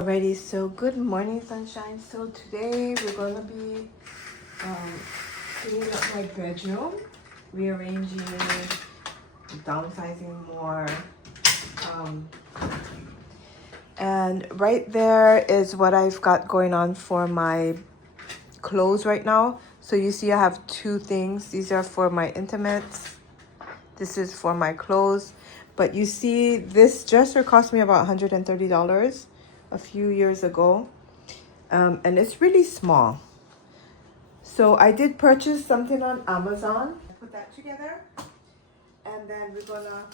Alrighty, so good morning, sunshine. So today we're gonna be cleaning up my bedroom, rearranging, downsizing more. And right there is what I've got going on for my clothes right now. So you see I have two things. These are for my intimates. This is for my clothes. But you see this dresser cost me about $130 a few years ago. And it's really small. So I did purchase something on Amazon. Put that together. And then we're gonna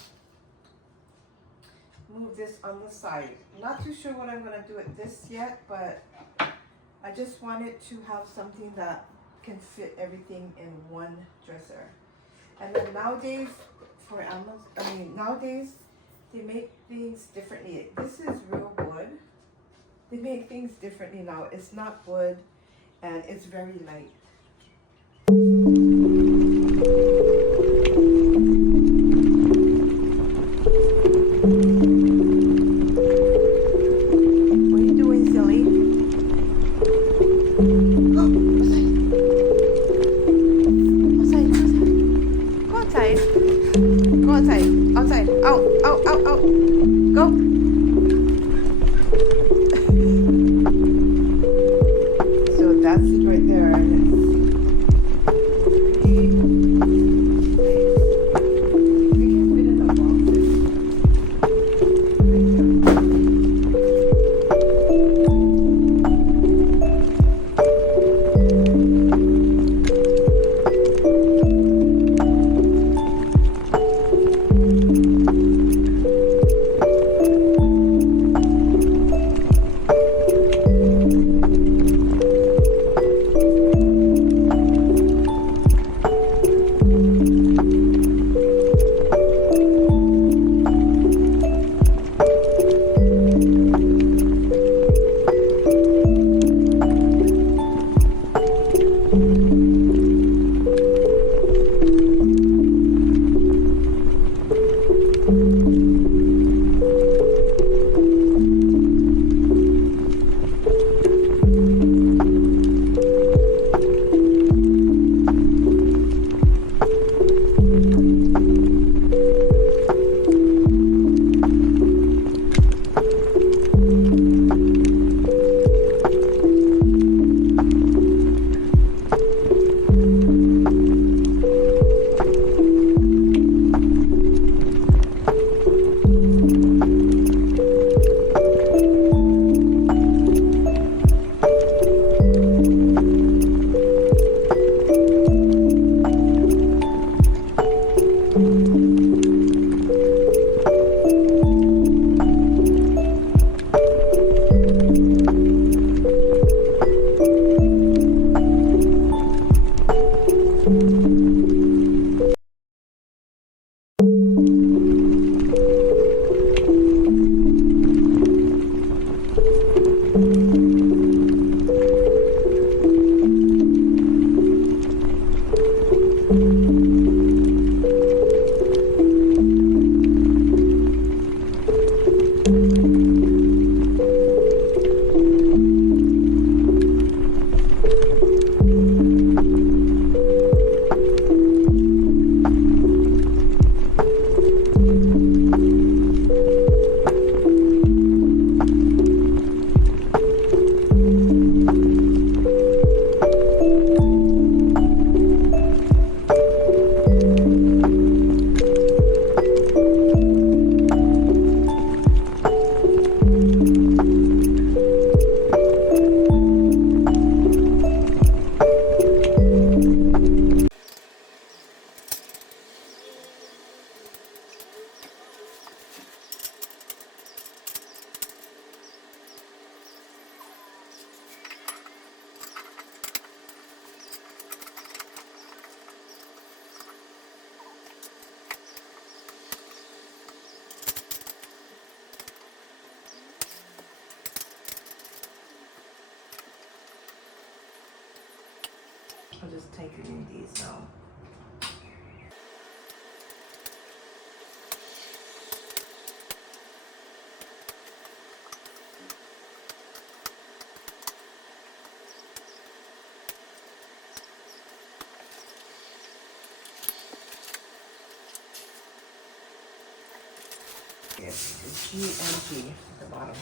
move this on the side. Not too sure what I'm gonna do with this yet, but I just wanted to have something that can fit everything in one dresser. And then nowadays, for Amazon, nowadays they make things differently. This is real wood. They make things differently now. It's not wood, and it's very light. What are you doing, silly? Outside. Go outside. Outside. Out. Out. Out. Out. Go. So that's it right there. And it's pretty nice. We can fit in the boxes. I'll just type in these now. Okay, it's G and G at the bottom.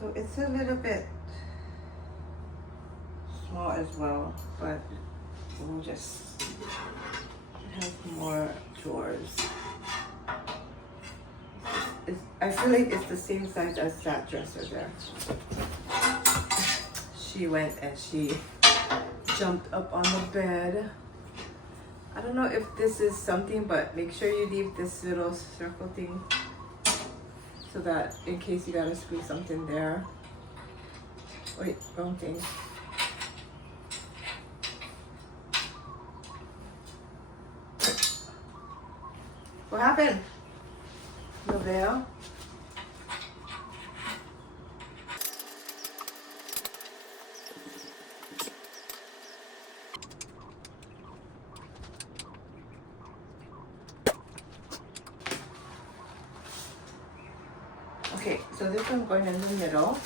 So it's a little bit small as well, but we'll just have more drawers. I feel like it's the same size as that dresser there. She went and she jumped up on the bed. I don't know if this is something, but make sure you leave this little circle thing so that in case you gotta squeeze something there. Wait, wrong thing. What happened? No veil? Okay, so this one going in the middle.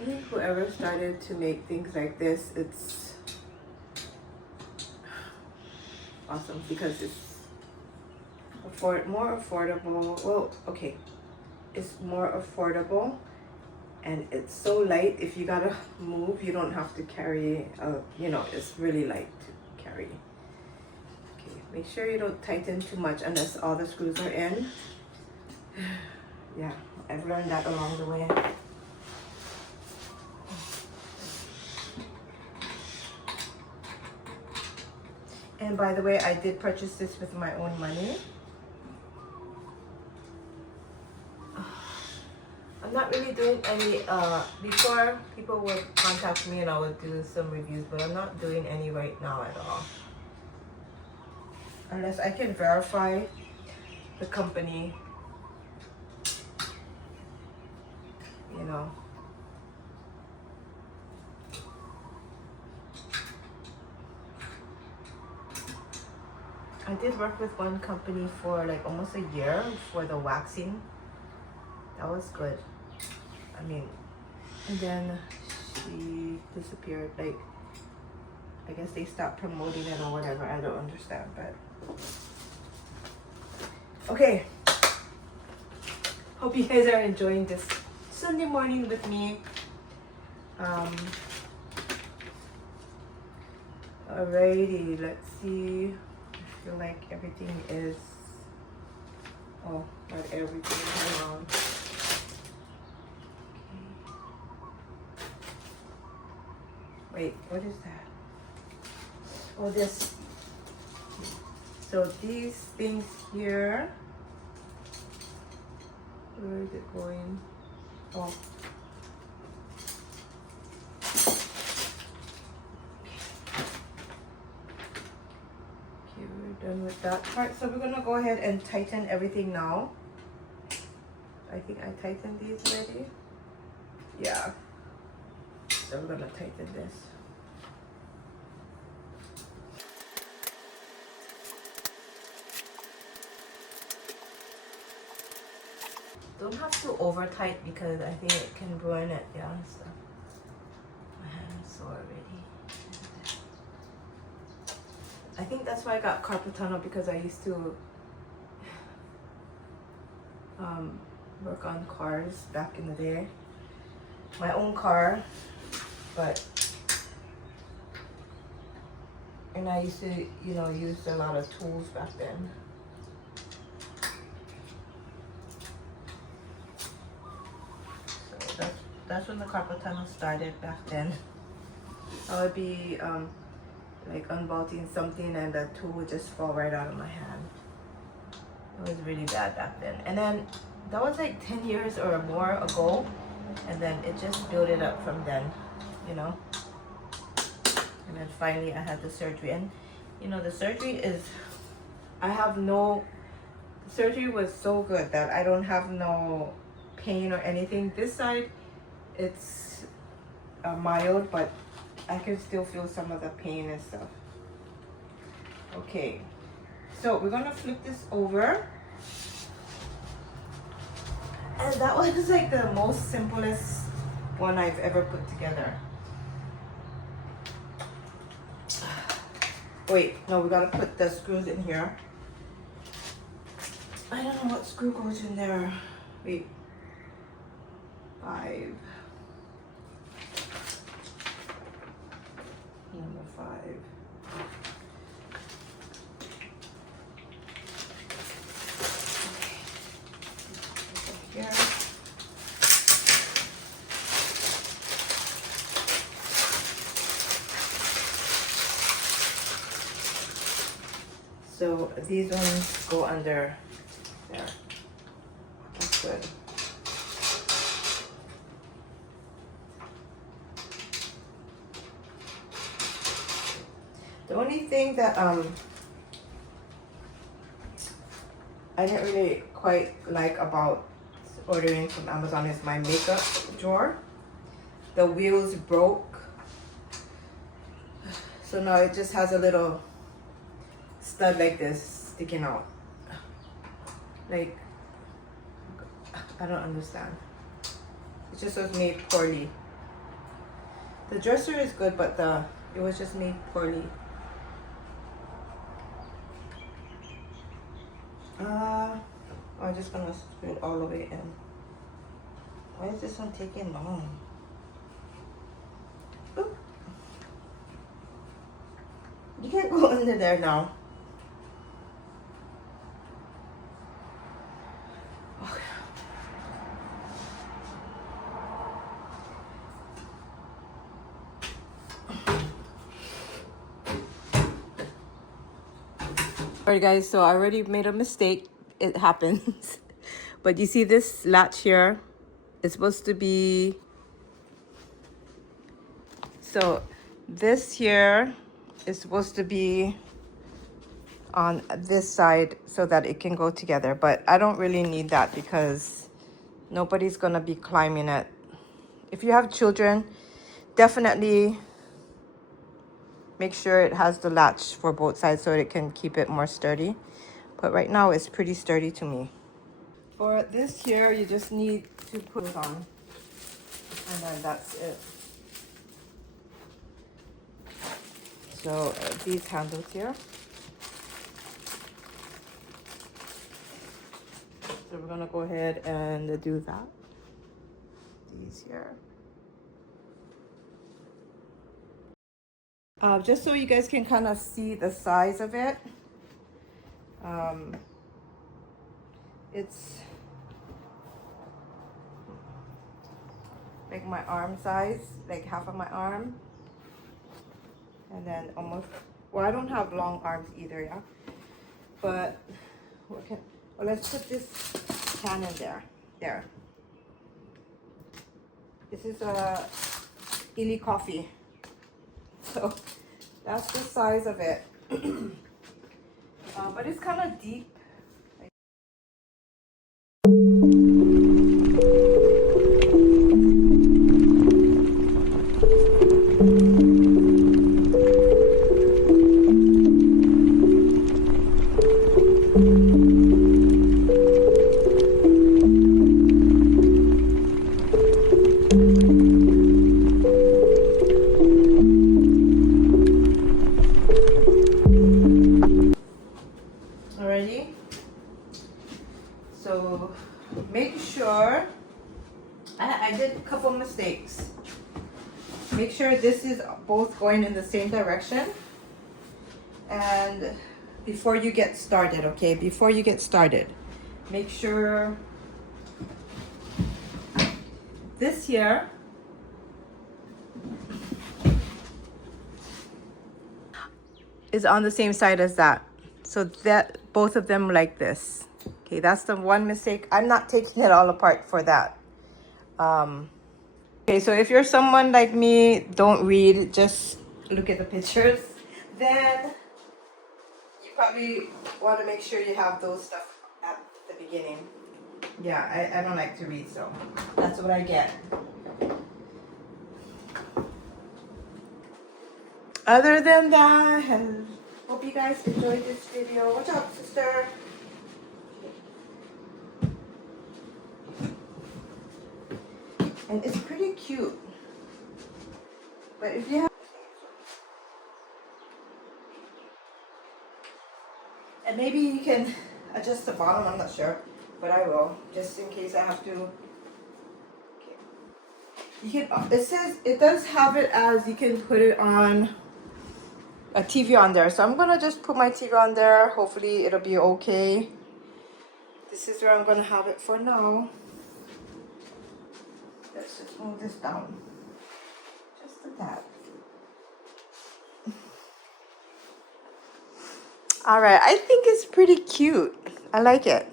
I think whoever started to make things like this, it's awesome because it's more affordable. Well, okay, it's more affordable. And it's so light, if you gotta move, you don't have to carry, you know, it's really light to carry. Okay, make sure you don't tighten too much unless all the screws are in. Yeah, I've learned that along the way. And by the way, I did purchase this with my own money. I'm not really doing any, before people would contact me and I would do some reviews, but I'm not doing any right now at all. Unless I can verify the company, you know. I did work with one company for like almost a year for the waxing. That was good. I mean, and then she disappeared. Like, I guess they stopped promoting it or whatever. I don't understand, but okay. Hope you guys are enjoying this Sunday morning with me. Alrighty, let's see. I feel like everything is, oh, not everything. Hold on. Wait, what is that? Oh, this. So these things here. Where is it going? Oh. Okay, we're done with that part. So we're gonna go ahead and tighten everything now. I think I tightened these already. Yeah. So we're gonna tighten this. Don't have to over tight because I think it can ruin it. Yeah, so my hand is sore already. I think that's why I got carpal tunnel, because I used to work on cars back in the day. My own car, but and I used to, you know, use a lot of tools back then. So that's when the carpal tunnel started back then. I would be like unbolting something and the tool would just fall right out of my hand. It was really bad back then. And then that was like 10 years or more ago. And then it just built it up from then, you know. And then finally I had the surgery. And, you know, the surgery is, I have no The surgery was so good that I don't have no pain or anything. This side, it's mild, but I can still feel some of the pain and stuff. Okay, so we're gonna flip this over. And that was like the most simplest one I've ever put together. Wait, no, we gotta put the screws in here. I don't know what screw goes in there. Wait. 5. Number 5. Okay. Here. So these ones go under there. That's good. The only thing that I didn't really quite like about ordering from Amazon is my makeup drawer. The wheels broke, so now it just has a little stud like this sticking out. Like, I don't understand. It just was made poorly. The dresser is good, but it was just made poorly. I'm just gonna screw it all the way in. Why is this one taking long? Oop. You can't go under there now. Okay. Alright guys, so I already made a mistake. It happens. But you see this latch here? It's supposed to be... So this here is supposed to be on this side so that it can go together. But I don't really need that because nobody's gonna be climbing it. If you have children, definitely make sure it has the latch for both sides so it can keep it more sturdy. But right now it's pretty sturdy to me. For this here, you just need to put it on. And then that's it. So these handles here. So we're gonna go ahead and do that. These here. Just so you guys can kind of see the size of it. It's like my arm size, like half of my arm. And then almost, well, I don't have long arms either, yeah. But well, let's put this can in there. There. This is a Illy coffee. So that's the size of it. But it's kind of deep. So make sure, I did a couple mistakes. Make sure this is both going in the same direction. And before you get started, okay? Before you get started, make sure this here is on the same side as that. So that both of them like this. Okay, that's the one mistake. I'm not taking it all apart for that. Okay, so if you're someone like me, don't read, just look at the pictures, then you probably want to make sure you have those stuff at beginning. Yeah, I don't like to read, so that's what I get. Other than that, hope you guys enjoyed this video. Watch out, sister. And it's pretty cute. But if you have... And maybe you can adjust the bottom, I'm not sure. But I will, just in case I have to. Okay. You can, it says, it does have it as you can put it on a TV on there. So I'm gonna just put my TV on there. Hopefully it'll be okay. This is where I'm gonna have it for now. Let's just move this down. Just like that. Alright, I think it's pretty cute. I like it.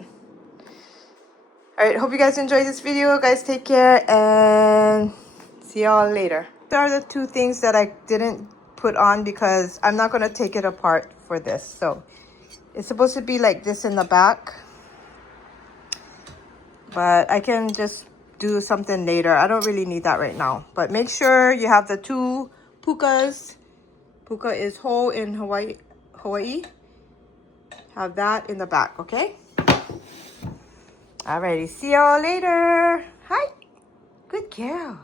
Alright, hope you guys enjoyed this video. Guys, take care and see y'all later. These are the two things that I didn't put on because I'm not going to take it apart for this. So it's supposed to be like this in the back. But I can just do something later. I don't really need that right now. But make sure you have the two pukas. Puka is whole in Hawaii. Have that in the back, okay? Alrighty, see y'all later. Hi. Good girl.